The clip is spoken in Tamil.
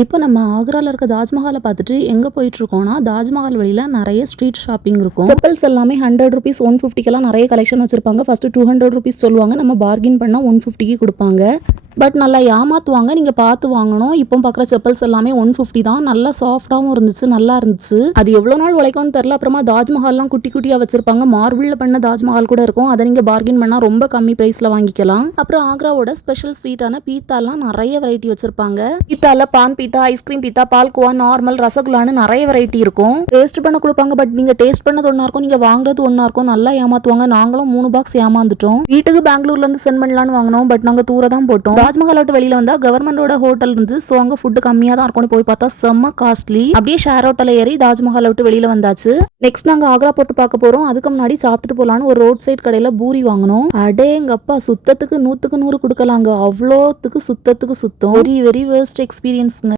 இப்போ நம்ம ஆக்ரால இருக்க தாஜ்மஹாலை பார்த்துட்டு எங்கே போயிட்டு இருக்கோம்னா, தாஜ்மஹால் வழியில நிறைய ஸ்ட்ரீட் ஷாப்பிங் இருக்கும். செப்பல்ஸ் எல்லாமே ₹100 ₹150க்கெல்லாம் நிறைய கலெக்ஷன் வச்சிருப்பாங்க. ஃபர்ஸ்ட் ₹200 சொல்லுவாங்க, நம்ம பார்கின் பண்ணா 150க்கு கொடுப்பாங்க. பட் நல்லா ஏமாத்துவாங்க, நீங்க பார்த்து வாங்கணும். இப்போ பார்க்குற செப்பல்ஸ் எல்லாமே 150 தான். நல்லா சாஃப்டாகவும் இருந்துச்சு, நல்லா இருந்துச்சு. அது எவ்வளோ நாள் உழைக்கும்னு தெரியல. அப்புறமா தாஜ்மஹால்லாம் குட்டி குட்டியாக வச்சிருப்பாங்க. மார்பிளில் பண்ண தாஜ்மஹால் கூட இருக்கும். அதை நீங்கள் பார்கின் பண்ணால் ரொம்ப கம்மி ப்ரைஸில் வாங்கிக்கலாம். அப்புறம் ஆக்ராவோட ஸ்பெஷல் ஸ்வீட்டான பீத்தாலாம் நிறைய வெரைட்டி வச்சிருப்பாங்க. பீத்தால பான் பீட்டா, ஐஸ்கிரீம் பீட்டா, பால்கோவா, நார்மல், ரசகுல்லான்னு நிறைய வெரைட்டி இருக்கும். டேஸ்ட் பண்ண கொடுப்பாங்க. பட் நீங்கள் டேஸ்ட் பண்ணது ஒன்றா இருக்கும், நீங்கள் வாங்குறது ஒன்றா இருக்கும். நல்லா ஏமாத்துவாங்க. நாங்களும் 3 பாக்ஸ் ஏமாந்துட்டோம். வீட்டுக்கு பெங்களூர்லேருந்து சென்ட் பண்ணலான்னு வாங்கினோம். பட் நாங்கள் தூர தான் போட்டோம். தாஜ்மஹால் விட்டு வெளியில வந்தா கவர்மெண்டோட ஹோட்டல் இருந்து, சோ அங்க ஃபுட் கம்மியா தான் இருக்கும். போய் பார்த்தா செம்ம காஸ்ட்லி. அப்படியே ஷேர் ஹோட்டல் ஏறி தாஜ்மஹால் விட்டு வெளியில வந்தாச்சு. நெக்ஸ்ட் நாங்க ஆக்ரா போட்டு பார்க்க போறோம். அதுக்கு முன்னாடி சாப்பிட்டுட்டு போலான்னு ஒரு ரோட் சைட் கடையில பூரி வாங்கணும். அடேங்கப்பா, சுத்தத்துக்கு 100க்கு 100 கொடுக்கலாங்க. அவ்வளோத்துக்கு சுத்தத்துக்கு சுத்தம். Very very worst எக்ஸ்பீரியன்ஸ்ங்க.